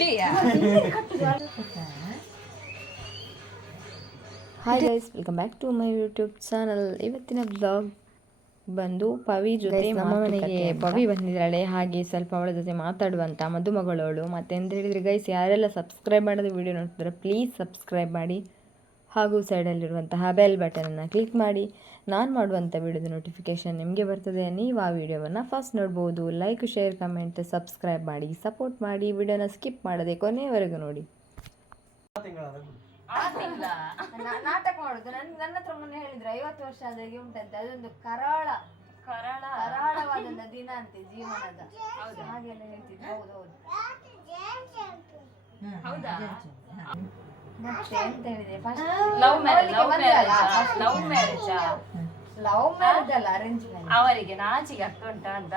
Hi guys, welcome back to my YouTube channel. ಇವತ್ತಿನ blog ಬಂದು ಪವಿ ಜೊತೆ ನಮ್ಮ ಮನೆಗೆ ಪವಿ ಬಂದಿದ್ದಾಳೆ. ಹಾಗೆ ಸ್ವಲ್ಪ ಅವಳ ಜೊತೆ ಮಾತಾಡುವಂಥ ಮದುಮಗಳವಳು. ಮತ್ತೆ ಅಂತ ಹೇಳಿದರೆ ಗೈಸ್, ಯಾರೆಲ್ಲ ಸಬ್ಸ್ಕ್ರೈಬ್ ಮಾಡೋದು ವಿಡಿಯೋ ನೋಡ್ತಿದ್ರೆ ಪ್ಲೀಸ್ ಸಬ್ಸ್ಕ್ರೈಬ್ ಮಾಡಿ. ಹಾಗೂ ಸೈಡಲ್ಲಿರುವಂತಹ ಬೆಲ್ ಬಟನನ್ನು ಕ್ಲಿಕ್ ಮಾಡಿ. ನಾನು ಮಾಡುವಂಥ ವಿಡಿಯೋದ ನೋಟಿಫಿಕೇಷನ್ ನಿಮಗೆ ಬರ್ತದೆ. ನೀವು ಆ ವಿಡಿಯೋವನ್ನು ಫಸ್ಟ್ ನೋಡ್ಬೋದು. ಲೈಕ್, ಶೇರ್, ಕಮೆಂಟ್, ಸಬ್ಸ್ಕ್ರೈಬ್ ಮಾಡಿ, ಸಪೋರ್ಟ್ ಮಾಡಿ. ವಿಡಿಯೋನ ಸ್ಕಿಪ್ ಮಾಡದೆ ಕೊನೆಯವರೆಗೂ ನೋಡಿ. ನಾಟಕ ಮಾಡುದು ನನ್ನ ಹತ್ರ ಮೊನ್ನೆ ಹೇಳಿದ್ರು 50 ವರ್ಷ ಆದಾಗೆ ಉಂಟಂತೆ. ಅದೊಂದು ಕರಾಳವಾದ ದಿನ ಅಂತೆ ಜೀವನದ. ಹಾಗೆಲ್ಲ ಹೇಳ್ತಿದ್ರು. ಹೌದಾ ಮತ್ತೆ ಎಂತ ಹೇಳಿದೆ, ಲವ್ ಮ್ಯಾರೇಜ್ ಅಲ್ಲ ಅರೇಂಜ್ ಮ್ಯಾರೇಜ್. ಅವರಿಗೆ ನಾಚಿಗೆ ಆಗ್ತುಂಟ ಅಂತ.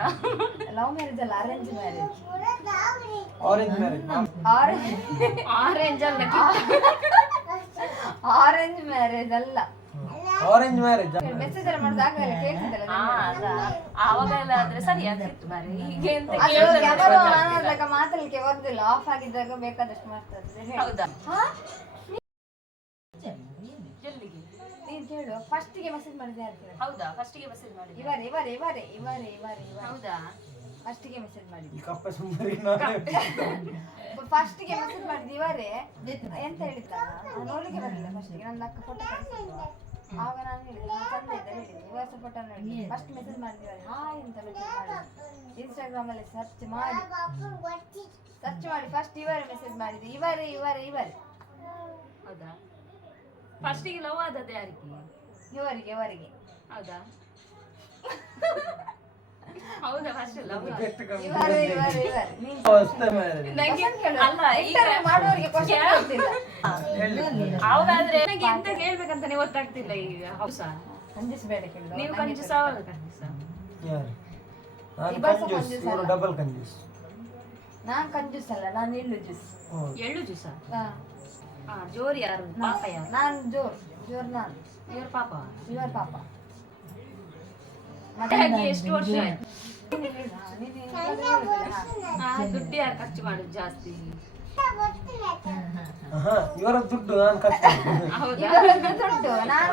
ಲವ್ ಮ್ಯಾರೇಜ್ ಅಲ್ಲ, ಅರೇಂಜ್ ಮ್ಯಾರೇಜ್. ಆರೆಂಜ್ ಮ್ಯಾರೇಜ್ ಅಲ್ಲ, ಆರೆಂಜ್ ಮ್ಯಾರೇಜ್. ಮೆಸೇಜ್ ಎಲ್ಲ ಮಾಡಿದಾಗ ಕೇಳ್ತಿದ್ದಲ್ಲ ಅವಾಗೆಲ್ಲ ಆದ್ರೆ ಸರಿ ಆಗ್ತಿತ್ತು ಮಾರಿ. ಈಗ ಎಂತ ಮಾತಾಡ್ಲಿಕ್ಕೆ ಬರುದಿಲ್ಲ. ಆಫ್ ಆಗಿದ್ದಾಗ ಬೇಕಾದಷ್ಟು ಮಾತಾಡ್ತದೆ. ಹೌದಾ? ನೀನ್ ಕೇಳು. ಫಸ್ಟ್ ಗೆ ಮೆಸೇಜ್ ಮಾಡಿದೆ. ಹೌದಾ? ಫಸ್ಟ್ ಗೆ ಮೆಸೇಜ್ ಮಾಡಿದೆ. ಇವರೇ ಹೌದಾ? ಫಸ್ಟ್ ಗೆ ಮೆಸೇಜ್ ಮಾಡಿದ್ವಿ. ಫಸ್ಟ್ ಗೆ ಮೆಸೇಜ್ ಮಾಡಿದ್ವಿ ಇವರೇ. ಎಂತ ಹೇಳಿದ್ದ ನೋಡ್ಲಿಕ್ಕೆ ಬರಲಿಲ್ಲ. ಫಸ್ಟ್ ಗೆ ನನ್ನ ಅಕ್ಕ ಫೋಟೋ ಕಳಿಸಿದ್ರು. ಆಗ ನಾನು ಹೇಳಿದೆ ಚಂದ ಇದ್ದ ಹೇಳಿದೆ. ಇವತ್ತು ಫೋಟೋ ನೋಡಿ ಫಸ್ಟ್ ಮೆಸೇಜ್ ಮಾಡಿದ್ವಿ. ಹಾಯ್ ಅಂತ ಮೆಸೇಜ್ ಮಾಡಿ ಇನ್ಸ್ಟಾಗ್ರಾಮ್ ಅಲ್ಲಿ ಸರ್ಚ್ ಮಾಡಿ ಫಸ್ಟ್ ಇವರೇ ಮೆಸೇಜ್ ಮಾಡಿದ್ವಿ. ಇವರೇ. ಹೌದಾ? ಫಸ್ಟ್ ಗೆ ಲವ್ ಆದದ್ದು ಯಾರಿಗೆ? ಇವರಿಗೆ. ಹೌದಾ? ಹೌದಾ? ಫಸ್ಟ್ ಲವ್ ಅವಾಗಾದ್ರೆ ನನಗೆ ಎಂತ ಹೇಳ್ಬೇಕಂತಾನೆ ಗೊತ್ತಾಗ್ತಿಲ್ಲ. ಈಗ ಹೌಸ ಕಂಜೂಸ್ಬೇಡ ಕೇಳು. ನೀವು ಕಂಜೂಸ ಡಬಲ್ ಕಂಜೂಸ್. ನಾನ್ ಕಂಜೂಸ್ ಅಲ್ಲ, ನಾನು ಎಳ್ಳು ಜ್ಯೂಸ್. ಎಳ್ಳು ಜ್ಯೂಸ? ಜೋರ್ ಯಾರು? ಪಾಪ ಯಾರು? ನಾನು ಜೋರ್ ನಾನು. ಇವ್ರ ಪಾಪ? ಇವರ ಪಾಪ. ಎಷ್ಟು ವರ್ಷ ಆಯ್ತು? ದುಡ್ಡು ಯಾರು ಖರ್ಚು ಮಾಡುದು ಜಾಸ್ತಿ? ಇವರ ದುಡ್ಡು ನಾನು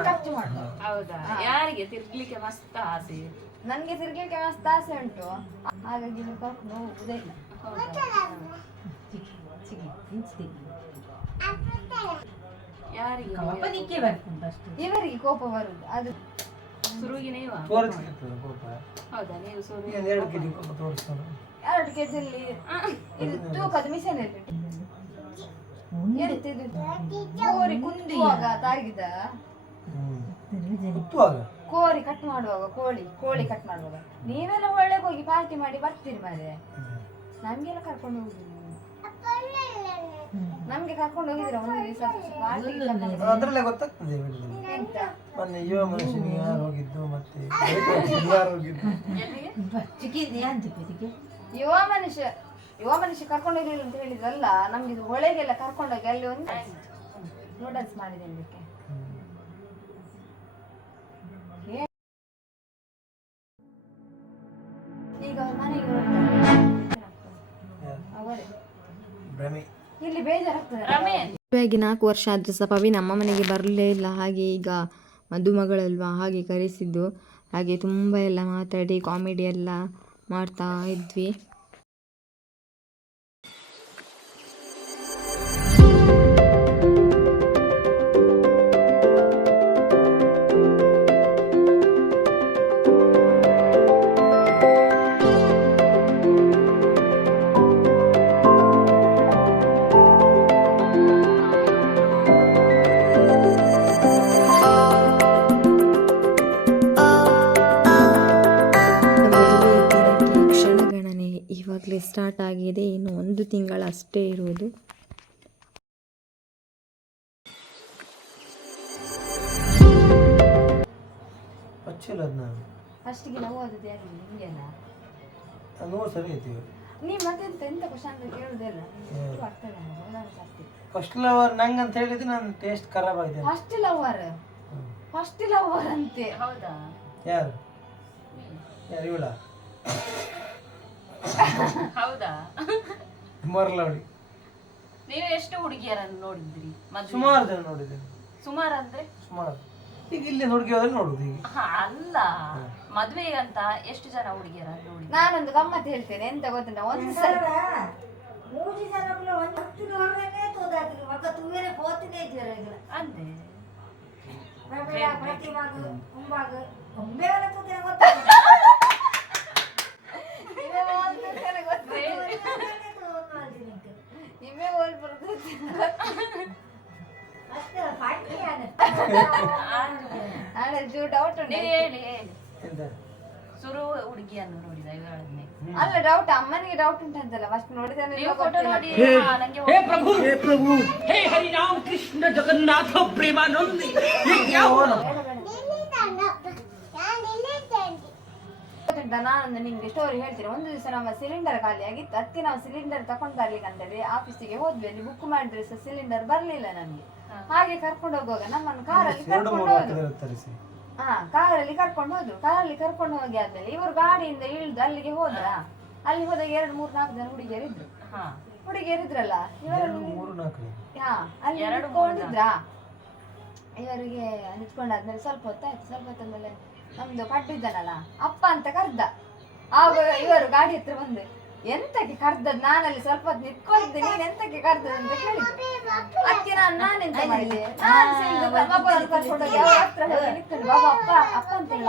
ಖರ್ಚು ಮಾಡುದು. ಹೌದಾ? ಯಾರಿಗೆ ತಿರ್ಗ್ಲಿಕ್ಕೆ ಮಸ್ತ್ ಆಸೆ? ನನ್ಗೆ ತಿರ್ಗ್ಲಿಕ್ಕೆ ಮಸ್ತ್ ಆಸೆ ಉಂಟು. ಹಾಗಾಗಿ ಕರ್ಕೊಂಡು ಹೋಗುದೇ ಇಲ್ಲ. ಯಾರಿಗೆ? ಇವರಿಗೆ ಕೋಪ ಬರುದು. ಅದು ಸುರುಗಿನೇ. ಹೌದಾ? ನೀವು ಸುರುಗಿ 2 ಕೆಜಿಯಲ್ಲಿ ಇದು ತೂಕದ ಮಿಷನ್ ಕೋರಿ ಕುಂದುವಾಗ ತಾಗಿದ ಕೋರಿ ಕಟ್ ಮಾಡುವಾಗ ಕೋಳಿ ಕಟ್ ಮಾಡುವಾಗ ನೀವೆಲ್ಲ ಒಳ್ಳೆಗೆ ಹೋಗಿ ಪಾರ್ಟಿ ಮಾಡಿ ಬರ್ತೀರಿ ಮಾರೆ. ನಮ್ಗೆಲ್ಲ ಕರ್ಕೊಂಡು ಹೋಗುದು. ನಮ್ಗೆ ಕರ್ಕೊಂಡು ಹೋಗಿದ್ರ ಒಂದು ದಿವಸ ಅದ್ರಲ್ಲೇ ಗೊತ್ತಾಗ್ತದೆ. ಮೊನ್ನೆ ಯುವ ಮನುಷ್ಯನಿಗೆ ಯಾರು ಹೋಗಿದ್ದು, ಮತ್ತೆ ಯಾರು ಹೋಗಿದ್ದು. ಯುವ ಮನುಷ್ಯ ಕರ್ಕೊಂಡು ಹೋಗಿಲ್ಲ ಅಂತ ಹೇಳಿದ್ರಲ್ಲ. ನಮ್ಗೆ ಇದು ಒಳಗೆಲ್ಲ ಕರ್ಕೊಂಡೋಗಿ ಅಲ್ಲಿ ಒಂದು ನೂಡಲ್ಸ್ ಮಾಡಿದೆ. ಅದಕ್ಕೆ ಈಗ ಅವ್ರ ಮನೆಗೆ ಅವರೇ ಇಲ್ಲಿ ಬೇಜಾರಾಗ್ತದೆ. 4 ವರ್ಷ ಆದರೂ ಸಹ ಪವಿ ನಮ್ಮ ಮನೆಗೆ ಬರಲೇ ಇಲ್ಲ. ಹಾಗೆ ಈಗ ಮದುಮಗಳಲ್ವಾ, ಹಾಗೆ ಕರೆಸಿದ್ದು. ಹಾಗೆ ತುಂಬ ಎಲ್ಲ ಮಾತಾಡಿ ಕಾಮಿಡಿ ಎಲ್ಲ ಮಾಡ್ತಾ ಇದ್ವಿ. ಸ್ಟಾರ್ಟ್ ಆಗಿದೆ. ಇನ್ನು 1 ತಿಂಗಳಷ್ಟೇ ಇರುವುದು. ಫಸ್ಟಿಗೆ ಲವ್ ಆದದ್ದು ಯಾರಿಗೆ? ನಿಮಗೆಲ್ಲ ಸರಿ ಐತಿ. ನೀವು ಮತ್ತೆ ಎಂತ ಕ್ವಶನ್ ಕೇಳುದಿಲ್ಲ. ಫಸ್ಟ್ ಲವರ್ ನಂಗಂತ ಹೇಳಿದ್ರೆ ನನ್ನ ಟೇಸ್ಟ್ ಖರಾಬ್ ಆಗಿದೆ. ಫಸ್ಟ್ ಲವರ್ ಅಂತೆ. ಹೌದಾ? ಯಾರು ಇವಳ? ಹೌದಾ? ಮರಲವಡಿ ನೀವು ಎಷ್ಟು ಹುಡುಗಿಯರನ್ನು ನೋಡಿದ್ರಿ ಮದುವೆ? ಸುಮಾರು ಜನ ನೋಡಿದ್ದೇನೆ. ಸುಮಾರು ಅಂದ್ರೆ ಸುಮಾರು ಈಗ ಇಲ್ಲಿ ಹುಡುಗಿ ಹೋದ್ರೆ ನೋಡುದು ಈಗ. ಅಲ್ಲ, ಮದ್ವೆಗಂತ ಎಷ್ಟು ಜನ ಹುಡುಗಿಯರನ್ನು ನೋಡಿ? ನಾನೊಂದು ಗಮ್ಮತ್ ಹೇಳ್ತೇನೆ, ಎಂತ ಗೊತ್ತುಂಟ, ಒಂದು ಸಲ ಅಂದೆ ಇವೆ ಹೋಲ್ಬರ್ದು ನಾಳೆ ಜೂಟ್ ಔಟ್ ಉಂಟು. ನೀವು ಹೇಳಿ ಹೇಳಿ. ಎಂತ ಸುರು ಹುಡುಗಿಯನ್ನು ನೋಡಿದ ಇವಳನ್ನೇ. ಅಲ್ಲ ಡೌಟ್, ಅಮ್ಮನಿಗೆ ಡೌಟ್ ಉಂಟಂತಲ್ಲ, ಫಸ್ಟ್ ನೋಡಿದ್ರೆ ನೀವು ಫೋಟೋ ನೋಡಿ ನಂಗೆ ನಾನೊಂದು ನಿಮ್ಗೆ ಸ್ಟೋರಿ ಹೇಳ್ತೀನಿ. ಒಂದು ದಿವಸ ನಮ್ಮ ಸಿಲಿಂಡರ್ ಖಾಲಿ ಆಗಿತ್ತು, ಅದಕ್ಕೆ ನಾವು ಸಿಲಿಂಡರ್ ತಕೊಂಡ್ ಬರ್ಲಿಕ್ಕೆ ಅಂತೇಳಿ ಆಫೀಸಿಗೆ ಹೋದ್ವಿ. ಅಲ್ಲಿ ಬುಕ್ ಮಾಡಿದ್ರೆ ಸಹ ಸಿಲಿಂಡರ್ ಬರ್ಲಿಲ್ಲ ನಮ್ಗೆ. ಹಾಗೆ ಕರ್ಕೊಂಡು ಹೋಗುವಾಗ ನಮ್ಮನ್ನು ಕಾರಲ್ಲಿ ಕರ್ಕೊಂಡು ಹೋದ್ರು. ಕಾರಲ್ಲಿ ಕರ್ಕೊಂಡು ಹೋದ್ರು. ಕಾರಲ್ಲಿ ಕರ್ಕೊಂಡು ಹೋಗಿ ಆದ್ಮೇಲೆ ಇವರು ಗಾಡಿಯಿಂದ ಇಳಿದು ಅಲ್ಲಿಗೆ ಹೋದ್ರ. ಅಲ್ಲಿ ಹೋದಾಗ 2-3-4 ಜನ ಹುಡುಗಿಯರಿದ್ರು. ಹುಡುಗಿಯರಿದ್ರಲ್ಲ ಇವರಲ್ಲಿ ಅಲ್ಲಿ ನಿಂತ್ಕೊಂಡಿದ್ರ. ಇವರಿಗೆ ನಿಂತ್ಕೊಂಡಾದ್ಮೇಲೆ ಸ್ವಲ್ಪ ಹೊತ್ತಾಯ್ತು. ಸ್ವಲ್ಪ ಹೊತ್ತಾದ್ಮೇಲೆ ನಮ್ದು ಪಡ್ಡಿದ್ದಾನಲ್ಲ ಅಪ್ಪ ಅಂತ ಕರ್ದ. ಆಗ ಇವರು ಗಾಡಿ ಹತ್ರ ಬಂದು ಎಂತಕ್ಕೆ ಕರ್ದದ್, ನಾನಲ್ಲಿ ಸ್ವಲ್ಪ ಹೊತ್ತು ನಿಂತ್ಕೊಂಡಿದ್ದೆ, ನೀನ್ ಎಂತಕ್ಕೆ ಕರ್ದದ್ ಅಂತ ಕೇಳಿದ್ರು. ಅದಕ್ಕೆ ನಾನೆಂತ ಮಾಡಿದೆ, ಕರ್ಕೊಂಡೋಗಿ ಅವ್ರ ಹತ್ರ ಹೋಗಿ ನಿಂತ್ಕೊಂಡು ಬಾಬಾ ಅಪ್ಪ ಅಪ್ಪ ಅಂತ ಹೇಳಿ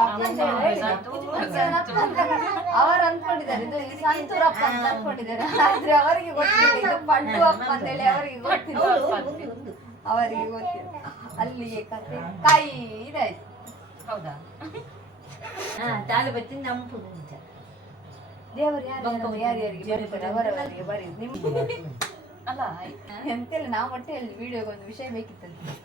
ಅವರು ಅಂದ್ಕೊಂಡಿದ್ದಾರೆ ಇದು ಸಂತೂರ್ ಅಪ್ಪ ಅಂತ ಅಂದ್ಕೊಂಡಿದ್ದಾರೆ. ಆದ್ರೆ ಅವರಿಗೆ ಗೊತ್ತಿಲ್ಲ ಇದು ಪಡ್ಡು ಅಪ್ಪ ಅಂತ ಹೇಳಿ ಅವರಿಗೆ ಗೊತ್ತಿಲ್ಲ. ಅವರಿಗೆ ಗೊತ್ತಿಲ್ಲ. ಅಲ್ಲಿಗೆ ಕತೆ ಕಾಯಿ ಇದಾಯ್ತು. ಹೌದಾ? ದೇವರು ಯಾರ್ಯಾರಿಗೆ ಬರ್ತಾರೆ ಅವರವರಿಗೆ ಬರೀ ನಿಮ್ಗೆ ಅಲ್ಲ ಎಂತೆಲ್ಲ ನಾವು ಒಟ್ಟೆ ಹೇಳಿ ವಿಡಿಯೋಗೆ ಒಂದು ವಿಷಯ ಬೇಕಿತ್ತಂತೆ.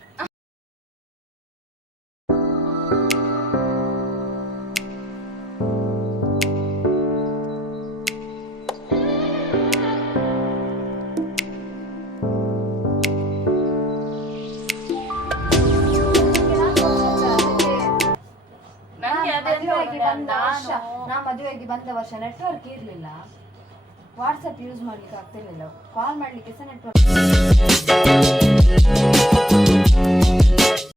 ಮದುವೆಗೆ ಬಂದ ವರ್ಷ ನೆಟ್ವರ್ಕ್ ಇರ್ಲಿಲ್ಲ, ವಾಟ್ಸಪ್ ಯೂಸ್ ಮಾಡ್ಲಿಕ್ಕೆ ಆಗ್ತಿರ್ಲಿಲ್ಲ, ಕಾಲ್ ಮಾಡ್ಲಿಕ್ಕೆ ಸಹ ನೆಟ್ವರ್ಕ್